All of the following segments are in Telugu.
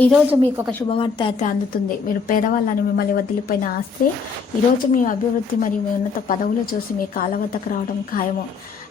ఈరోజు మీకు ఒక శుభవార్త అయితే అందుతుంది. మీరు పేదవాళ్ళని మిమ్మల్ని వదిలిపోయిన ఆస్తి. ఈరోజు మీ అభివృద్ధి మరియు మీ ఉన్నత పదవులు చూసి మీ కాలవద్దకు వద్దకు రావడం ఖాయము.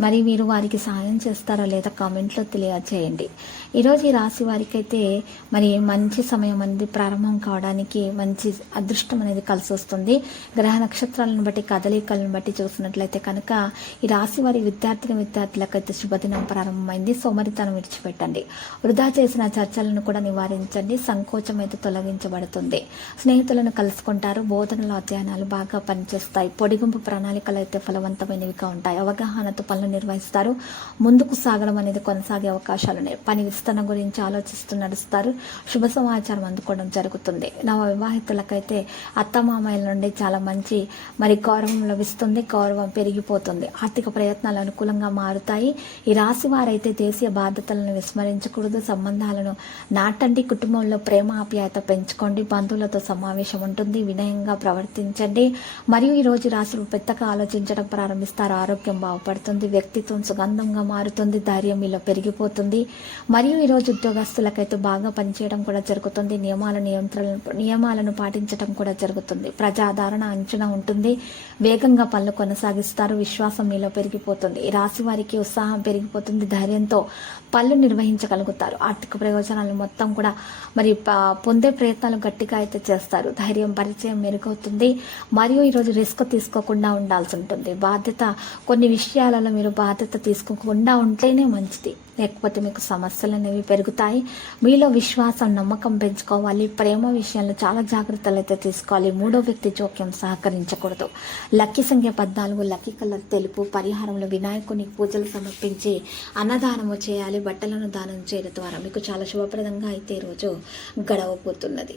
మరి మీరు వారికి సాయం చేస్తారా లేదా కామెంట్లో తెలియజేయండి ఈరోజు ఈ రాశి వారికి అయితే మరి మంచి సమయం అనేది ప్రారంభం కావడానికి మంచి అదృష్టం అనేది కలిసి వస్తుంది గ్రహ నక్షత్రాలను బట్టి కదలికలను బట్టి చూసినట్లయితే కనుక ఈ రాశి వారి విద్యార్థిని విద్యార్థులకైతే శుభదినం ప్రారంభమైంది. సోమరితనం విడిచిపెట్టండి. వృధా చేసిన చర్చలను కూడా నివారించండి. సంకోచం అయితే తొలగించబడుతుంది. స్నేహితులను కలుసుకుంటారు. బోధనలు అధ్యయనాలు బాగా పనిచేస్తాయి. పొడిగింపు ప్రణాళికలు అయితే ఫలవంతమైనవిగా ఉంటాయి. అవగాహనతో పనులు నిర్వహిస్తారు. ముందుకు సాగడం అనేది కొనసాగే అవకాశాలు ఉన్నాయి. పని విస్తరణ గురించి ఆలోచిస్తూ నడుస్తారు. శుభ సమాచారం అందుకోవడం జరుగుతుంది. నవ వివాహితులకైతే అత్తమామయ్యల నుండి చాలా మంచి మరి గౌరవం లభిస్తుంది. గౌరవం పెరిగిపోతుంది. ఆర్థిక ప్రయత్నాలు అనుకూలంగా మారుతాయి. ఈ రాశి వారైతే దేశీయ బాధ్యతలను విస్మరించకూడదు. సంబంధాలను నాటండి. కుటుంబంలో ప్రేమ ఆప్యాయత పెంచుకోండి. బంధువులతో సమావేశం ఉంటుంది. వినయంగా ప్రవర్తించండి. మరియు ఈ రోజు రాశులు పెద్దగా ఆలోచించడం ప్రారంభిస్తారు. ఆరోగ్యం బాగుపడుతుంది. వ్యక్తిత్వం సుగంధంగా మారుతుంది ధైర్యం మీలో పెరిగిపోతుంది. మరియు ఈరోజు ఉద్యోగస్తులకైతే బాగా పనిచేయడం కూడా జరుగుతుంది. నియమాల నియంత్రణ నియమాలను పాటించడం కూడా జరుగుతుంది. ప్రజాదరణ అంచనా ఉంటుంది. వేగంగా పనులు కొనసాగిస్తారు. విశ్వాసం మీలో పెరిగిపోతుంది. ఈ రాశి వారికి ఉత్సాహం పెరిగిపోతుంది. ధైర్యంతో పనులు నిర్వహించగలుగుతారు. ఆర్థిక ప్రయోజనాలు మొత్తం కూడా మరి పొందే ప్రయత్నాలు గట్టిగా అయితే చేస్తారు. ధైర్యం పరిచయం మెరుగవుతుంది. మరియు ఈరోజు రిస్క్ తీసుకోకుండా ఉండాల్సి ఉంటుంది. బాధ్యత కొన్ని విషయాలలో మీరు మీరు బాధ్యత తీసుకోకుండా ఉంటేనే మంచిది. లేకపోతే మీకు సమస్యలు అనేవి పెరుగుతాయి. మీలో విశ్వాసం నమ్మకం పెంచుకోవాలి. ప్రేమ విషయంలో చాలా జాగ్రత్తలు అయితే తీసుకోవాలి. మూడో వ్యక్తి జోక్యం సహకరించకూడదు. లక్కీ సంఖ్య పద్నాలుగు లక్కీ కలర్ తెలుపు పరిహారంలో వినాయకుని పూజలు సమర్పించి అన్నదానము చేయాలి బట్టలను దానం చేయడం ద్వారా మీకు చాలా శుభప్రదంగా అయితే ఈరోజు గడవబోతున్నది.